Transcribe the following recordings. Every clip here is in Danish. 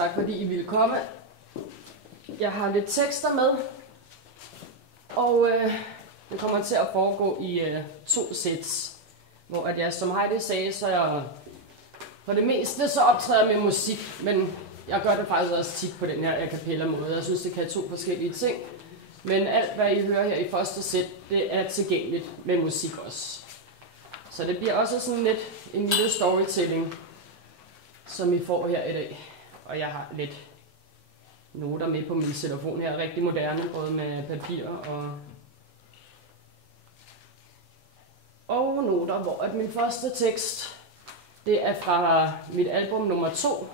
tak fordi I ville komme. Jeg har lidt tekster med, og det kommer til at foregå i 2 sæt, hvor at jeg, som Heidi sagde, så jeg for det meste så optræder med musik, men jeg gør det faktisk også tit på den her a cappella måde. Jeg synes, det kan 2 forskellige ting, men alt hvad I hører her i første sæt, det er tilgængeligt med musik også. Så det bliver også sådan lidt en lille storytelling, som I får her i dag. Og jeg har lidt noter med på min telefon her, rigtig moderne, både med papir og noter, hvor at min første tekst, det er fra mit album nummer 2,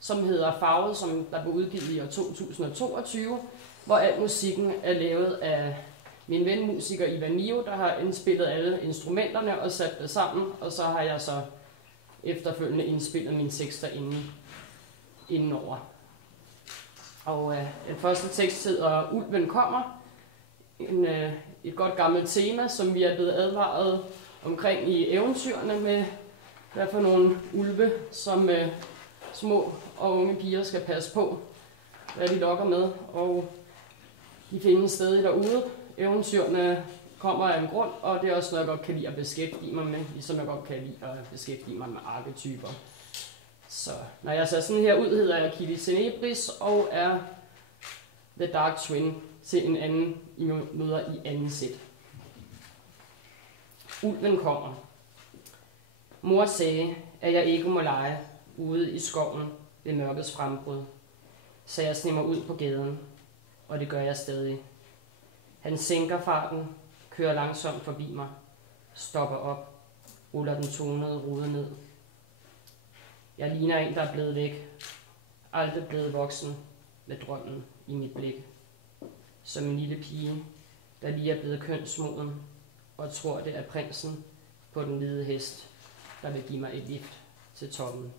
som hedder Farvet, som der blev udgivet i år 2022, hvor al musikken er lavet af min ven musiker Ivan Nio, der har indspillet alle instrumenterne og sat det sammen, og så har jeg så efterfølgende indspillet mine tekster indenover. Og den første tekst hedder Ulven kommer, et godt gammelt tema, som vi er blevet advaret omkring i eventyrene med, hvad for nogle ulve, som små og unge piger skal passe på, hvad de lokker med, og de findes stadig derude. Eventyrene kommer af en grund, og det er også noget, jeg godt kan lide at beskæftige mig med, ligesom jeg godt kan lide at beskæftige mig med arketyper. Så når jeg ser sådan her ud, hedder jeg Kitty Tenebris og er The Dark Twin til en anden, I møder i anden sæt. Ulven kommer. Mor sagde, at jeg ikke må lege ude i skoven ved mørkets frembrud, så jeg snemmer ud på gaden, og det gør jeg stadig. Han sænker farten, kører langsomt forbi mig, stopper op, ruller den tonede rude ned. Jeg ligner en, der er blevet væk, aldrig blevet voksen med drømmen i mit blik. Som en lille pige, der lige er blevet kønsmoden og tror, det er prinsen på den hvide hest, der vil give mig et lift til toppen.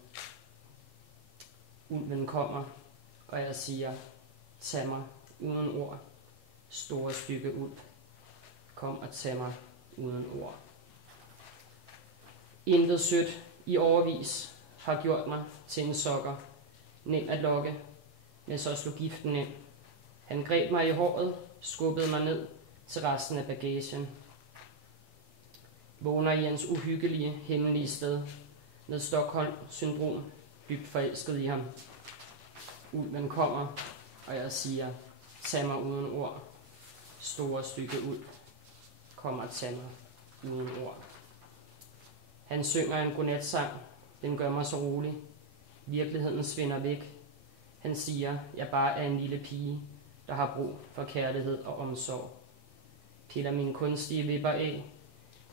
Ulven kommer, og jeg siger, tag mig uden ord. Store stykke ulv, kom og tag mig uden ord. Intet sødt i overvis har gjort mig til en sokker, nem at lokke, men så slog giften ind. Han greb mig i håret, skubbede mig ned til resten af bagagen. Vågner i hans uhyggelige, hemmelige sted, med Stockholm-syndrom, dybt forelsket i ham. Ulven kommer, og jeg siger, tag mig uden ord. Store stykke ulv, kom og tag mig uden ord. Han synger en godnatsang, den gør mig så rolig. Virkeligheden svinder væk. Han siger, jeg bare er en lille pige, der har brug for kærlighed og omsorg. Piller mine kunstige vipper af.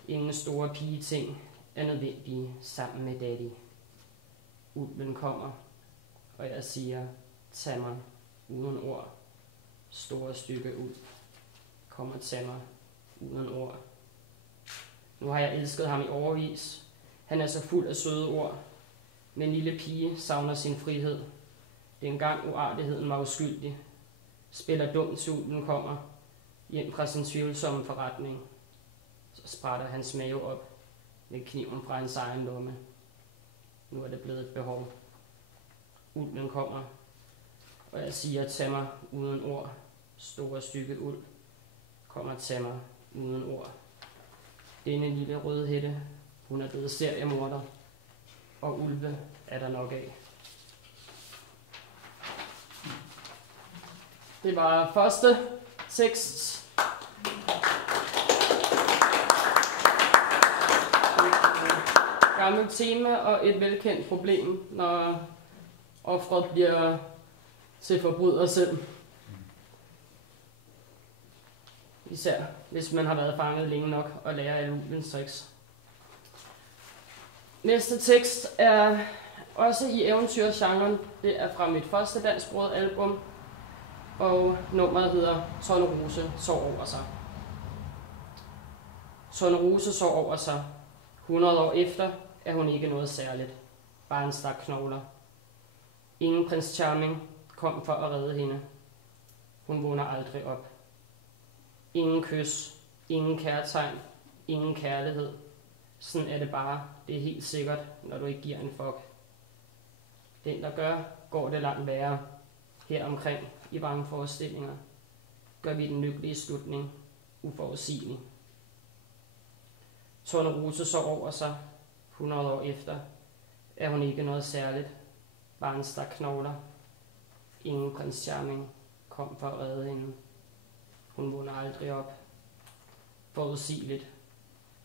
Ingen store pigeting er nødvendige sammen med daddy. Ulven kommer, og jeg siger, tag mig uden ord. Store stykke ulv, kom og tag mig uden ord. Nu har jeg elsket ham i årevis. Han er så fuld af søde ord. Men en lille pige savner sin frihed. Dengang uartigheden var uskyldig. Spiller dumt til ulven kommer. Hjem fra sin tvivlsomme forretning. Så sprætter hans mave op med kniven fra hans egen lomme. Nu er det blevet et behov. Ulven kommer, og jeg siger, tag mig uden ord. Store stykke ulv, kommer tag mig uden ord. Denne lille rødhætte, hun er blevet seriemorder, og ulve er der nok af. Det var første tekst. Gammelt tema og et velkendt problem, når offeret bliver til forbryder selv. Især hvis man har været fanget længe nok og lærer alle ulvens tricks. Næste tekst er også i eventyrgenren. Det er fra mit første dansksprogede album, og nummeret hedder Tornerose sov over sig. Tornerose sov over sig. 100 år efter er hun ikke noget særligt. Bare en stak knogler. Ingen prins Charming kom for at redde hende. Hun vågner aldrig op. Ingen kys, ingen kærtegn, ingen kærlighed. Sådan er det bare. Det er helt sikkert, når du ikke giver en fuck. Den, der gør, går det langt værre her omkring i vrangforestillinger, gør vi den lykkelige slutning uforudsigelig. Tornerose så over sig 100 år efter, er hun ikke noget særligt. Bare en stak knogler. Ingen prins Charming kom for at redde hende. Hun vågner aldrig op. Forudsigeligt.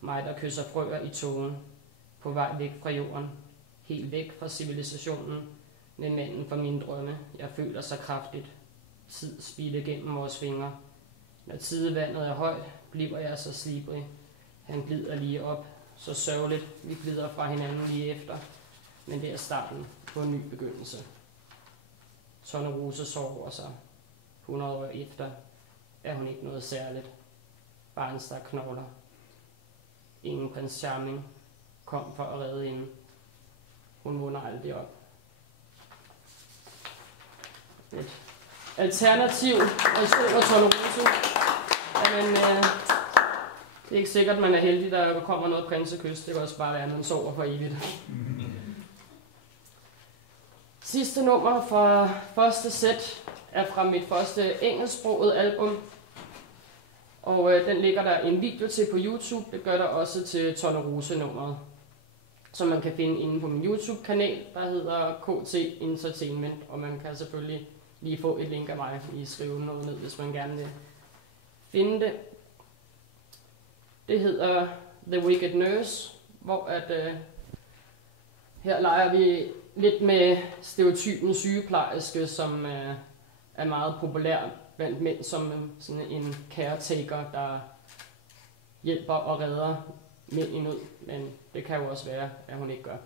Mig, der kysser frøer i togen, på vej væk fra jorden, helt væk fra civilisationen, med manden for mine drømme. Jeg føler så kraftigt. Tid spilder gennem vores fingre. Når tidevandet er højt, bliver jeg så slibrig. Han glider lige op, så sørgeligt, vi glider fra hinanden lige efter. Men det er starten på en ny begyndelse. Tornerose sover over sig. 100 år efter er hun ikke noget særligt. Bare en stak knogler. Ingen prins Charming kom for at redde hende. Hun vågner aldrig op. Et alternativ af Støv og Tornerose. Jamen, det er ikke sikkert, man er heldig, der kommer noget prinsekys. Det kan også bare være, at man sover for evigt. Sidste nummer fra første sæt er fra mit første engelsksprogede album. Og den ligger der en video til på YouTube. Det gør der også til Tornerose-nummeret, som man kan finde inde på min YouTube-kanal, der hedder KT Entertainment. Og man kan selvfølgelig lige få et link af mig, lige skrive noget ned, hvis man gerne vil finde det. Det hedder The Wicked Nurse, hvor at, her leger vi lidt med stereotypen sygeplejerske, som er meget populær blandt mænd, som sådan en caretaker, der hjælper og redder mænd i nød, men det kan jo også være, at hun ikke gør.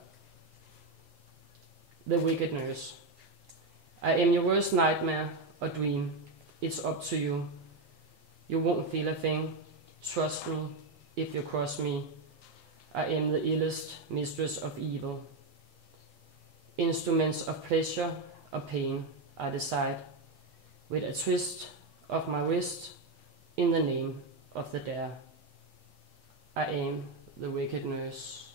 The Wicked Nurse. I am your worst nightmare or dream. It's up to you. You won't feel a thing. Trust me if you cross me. I am the illest mistress of evil. Instruments of pleasure or pain I decide, with a twist of my wrist, in the name of the dare. I am the wicked nurse.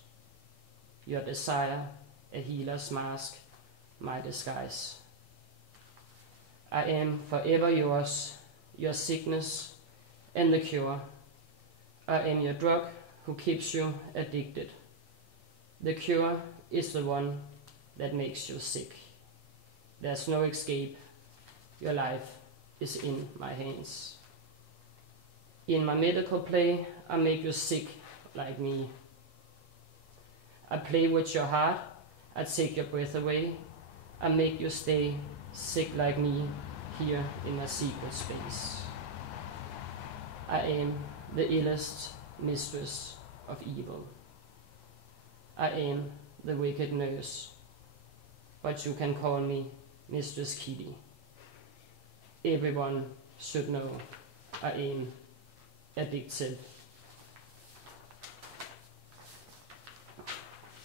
Your desire, a healer's mask, my disguise. I am forever yours, your sickness and the cure. I am your drug who keeps you addicted. The cure is the one that makes you sick. There's no escape. Your life is in my hands. In my medical play, I make you sick like me. I play with your heart, I take your breath away. I make you stay sick like me here in a secret space. I am the illest mistress of evil. I am the wicked nurse, but you can call me Mistress Kitty. Everyone should know I am addicted.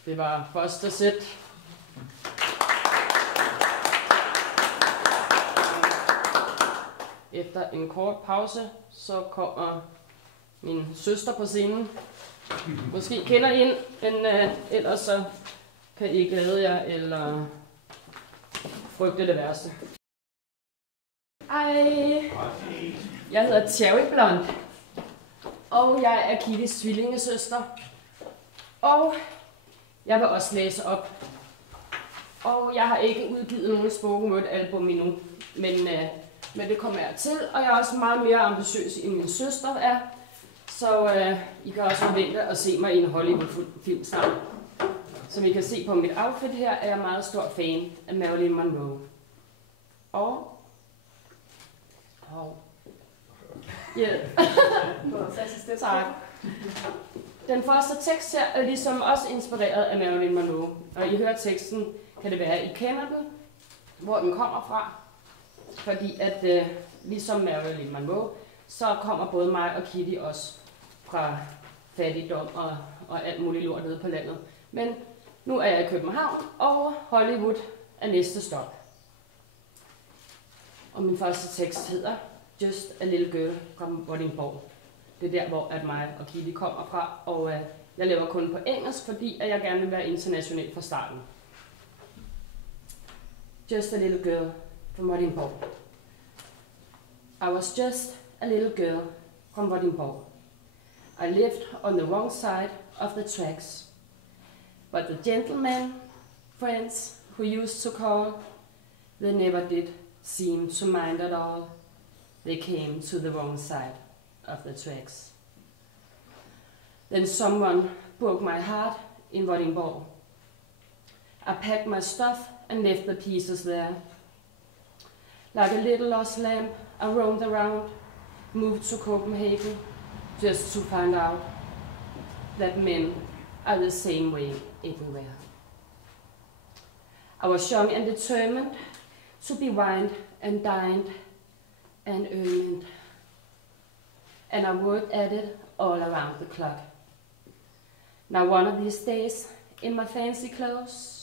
Det var første sæt. Efter en kort pause, så kommer min søster på scenen. Måske kender I hende, men ellers så kan I glæde jer eller frygte det værste. Hej, jeg hedder Cherry Blonde, og jeg er Kittys tvillingesøster. Og jeg vil også læse op. Og jeg har ikke udgivet nogen spoken word album endnu, men det kommer jeg til. Og jeg er også meget mere ambitiøs end min søster er. Så I kan også forvente at se mig i en Hollywood-film snart. Som I kan se på mit outfit her, er jeg meget stor fan af Marilyn Monroe. Yeah. Tak. Den første tekst her er ligesom også inspireret af Marilyn Monroe. Og I hører teksten, kan det være, at I kender den, hvor den kommer fra. Fordi at ligesom Marilyn Monroe, så kommer både mig og Kitty også fra fattigdom og alt muligt lort nede på landet. Men nu er jeg i København, og Hollywood er næste stop. Og min første tekst hedder Just a Little Girl from Vordingborg. Det er der, hvor at mig og Kitty kommer fra, og jeg laver kun på engelsk, fordi at jeg gerne vil være international fra starten. just a little girl from Vordingborg. I was just a little girl from Vordingborg. I lived on the wrong side of the tracks. But the gentlemen, friends who used to call, they never did seem to mind at all. They came to the wrong side of the tracks. Then someone broke my heart in Vordingborg. I packed my stuff and left the pieces there. Like a little lost lamb, I roamed around, moved to Copenhagen, just to find out that men are the same way everywhere. I was young and determined to be wined and dined and earned, and I worked at it all around the clock. Now one of these days, in my fancy clothes,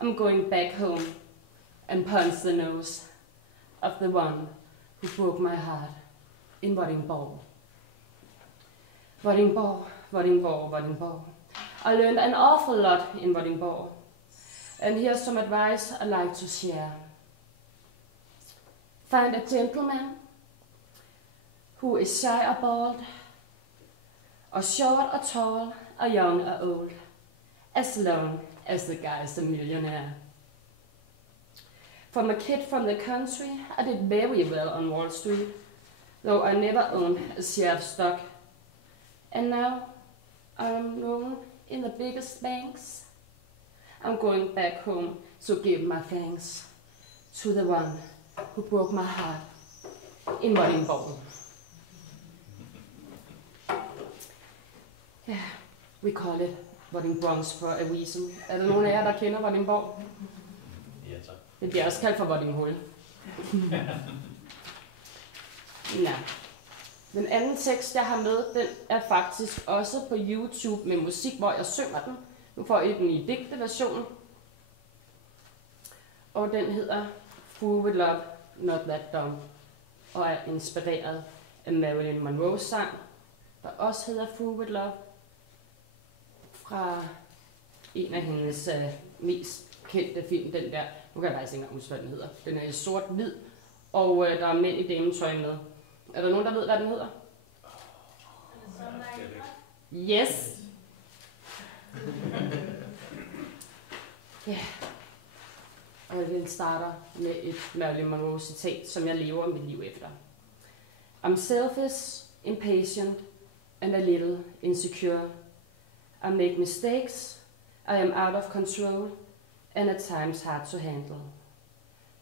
I'm going back home and punch the nose of the one who broke my heart in Vordingborg. Vordingborg, Vordingborg, Vordingborg. I learned an awful lot in Vordingborg, and here's some advice I'd like to share. Find a gentleman who is shy or bald, or short or tall, or young or old, as long as the guy is a millionaire. From a kid from the country, I did very well on Wall Street, though I never owned a share of stock. And now I'm known in the biggest banks. I'm going back home to give my thanks to the one who broke my heart in Vordingborg. Yeah, we call it Vordingbronx for a reason. Er der nogen af jer, der kender Vordingborg? Ja, tak. Det bliver også kaldt for Vordinghul. Ja. Den anden tekst, jeg har med, den er faktisk også på YouTube med musik, hvor jeg synger den. Nu får I den i digteversion. Og den hedder Fool with Love, Not That Dumb, og er inspireret af Marilyn Monroes sang, der også hedder Fool with Love, fra en af hendes mest kendte film, den der, nu kan jeg faktisk ikke engang huske, hvad den hedder. Den er i sort-hvid, og der er mænd i dametøj med. Er der nogen, der ved, hvad den hedder? Yes! Ja. Og den starter med et Marilyn Monroe citat, som jeg lever mit liv efter. I'm selfish, impatient, and a little insecure. I make mistakes, I am out of control, and at times hard to handle.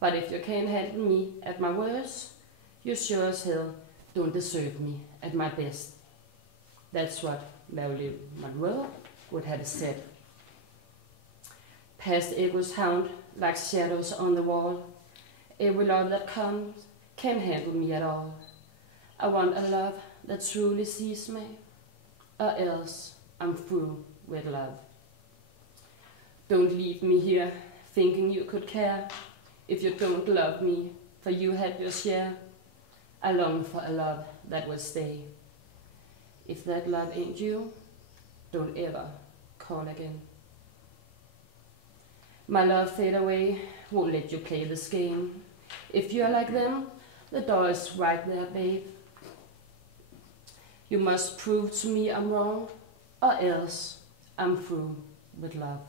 But if you can't handle me at my worst, you sure as hell don't deserve me at my best. That's what Marilyn Monroe would have said. Past echoes hound like shadows on the wall. Every love that comes can't handle me at all. I want a love that truly sees me, or else I'm through with love. Don't leave me here thinking you could care. If you don't love me, for you had your share. I long for a love that will stay. If that love ain't you, don't ever call again. My love fade away, won't let you play this game. If you're like them, the door is right there, babe. You must prove to me I'm wrong, or else I'm through with love.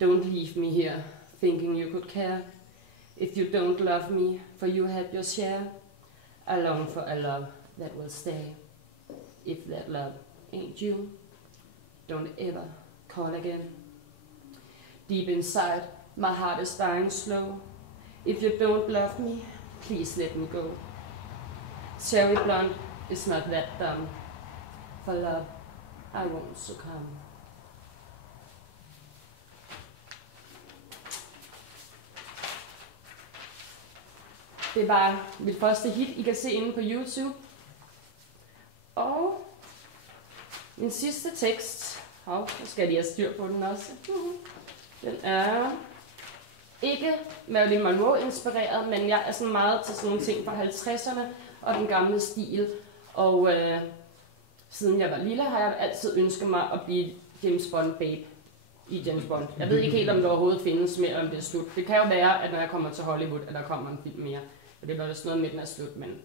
Don't leave me here thinking you could care. If you don't love me, for you had your share. I long for a love that will stay. If that love ain't you, don't ever call again. Deep inside, my heart is dying slow. If you don't love me, please let me go. Cherry blonde is not that dumb. For love, I won't succumb. Det var mit første hit, I kan se inde på YouTube. Og min sidste tekst, nu skal jeg lige have styr på den også. Den er ikke Marilyn Monroe inspireret, men jeg er sådan meget til sådan nogle ting fra 50'erne og den gamle stil. Og siden jeg var lille, har jeg altid ønsket mig at blive James Bond babe. i James Bond. Jeg ved ikke helt, om det overhovedet findes mere, om det er slut. Det kan jo være, at når jeg kommer til Hollywood, at der kommer en film mere. For det var vist noget med, den er slut, men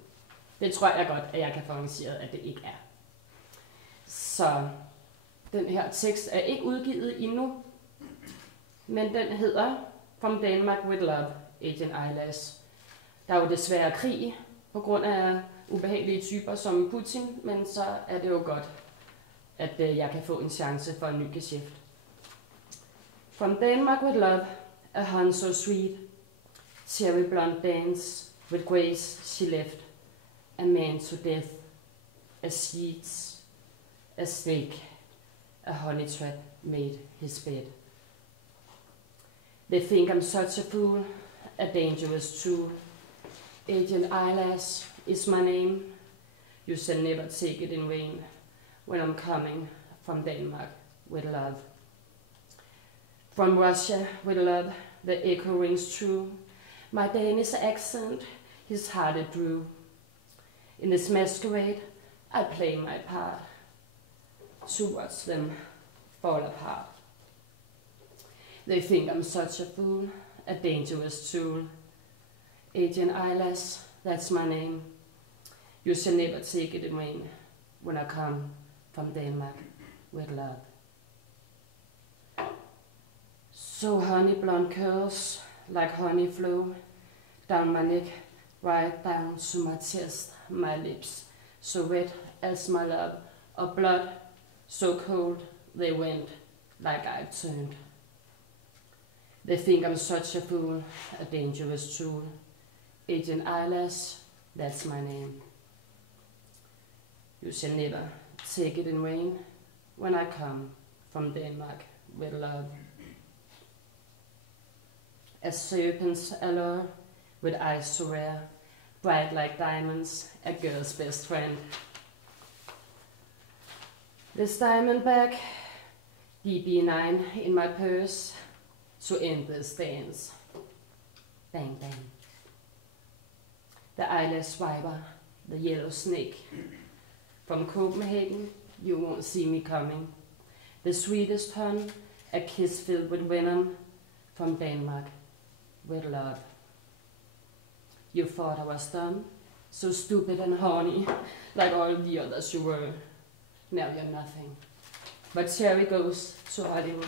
det tror jeg godt, at jeg kan få arrangeret, at det ikke er. Så den her tekst er ikke udgivet endnu, men den hedder From Denmark with Love, Agent Eyelash. Der er jo desværre krig på grund af ubehagelige typer som Putin, men så er det jo godt, at jeg kan få en chance for en ny geschæft. From Denmark with Love, a hun so sweet, cherry blonde dance, with grace she left, a man to death, a sheets, a snake, a honey trap made his bed. They think I'm such a fool, a dangerous tool. Agent Eyelash is my name. You shall never take it in vain when I'm coming from Denmark with love. From Russia with love, the echo rings true. My Danish accent, his heart it drew. In this masquerade, I play my part. To watch them fall apart. They think I'm such a fool, a dangerous tool. Agent Eyelash, that's my name. You shall never take it in vain when I come from Denmark with love. So honey blonde curls like honey flow down my neck, right down to my chest, my lips so wet as my love, of blood so cold they went like I've turned. They think I'm such a fool, a dangerous tool. Agent Eyelash, that's my name. You shall never take it in vain when I come from Denmark with love. A serpent's allure with eyes so rare, bright like diamonds, a girl's best friend. This diamond bag, DB9 in my purse, to end this dance. Bang, bang. The eyelash viper, the yellow snake. From Copenhagen, you won't see me coming. The sweetest hun, a kiss filled with venom. From Denmark, with love. You thought I was dumb, so stupid and horny, like all the others you were. Now you're nothing. But cherry goes to Hollywood.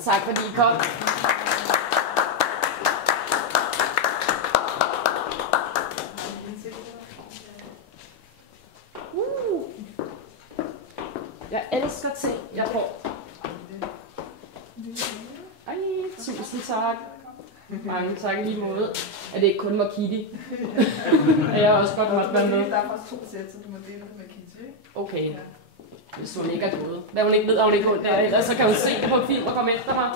Tak fordi I kom. Jeg elsker ting, jeg får. Ej, tusind tak. Mange tak i lige måde. At det ikke kun var Kitty. At jeg også godt måtte være med. Der er faktisk 2 sæt, så du må dele det med Kitty, ikke? Okay. Hvis hun ikke er gået. Hvad hun ikke ved, at hun ikke er gået der, ellers så kan hun se det på film og komme efter mig.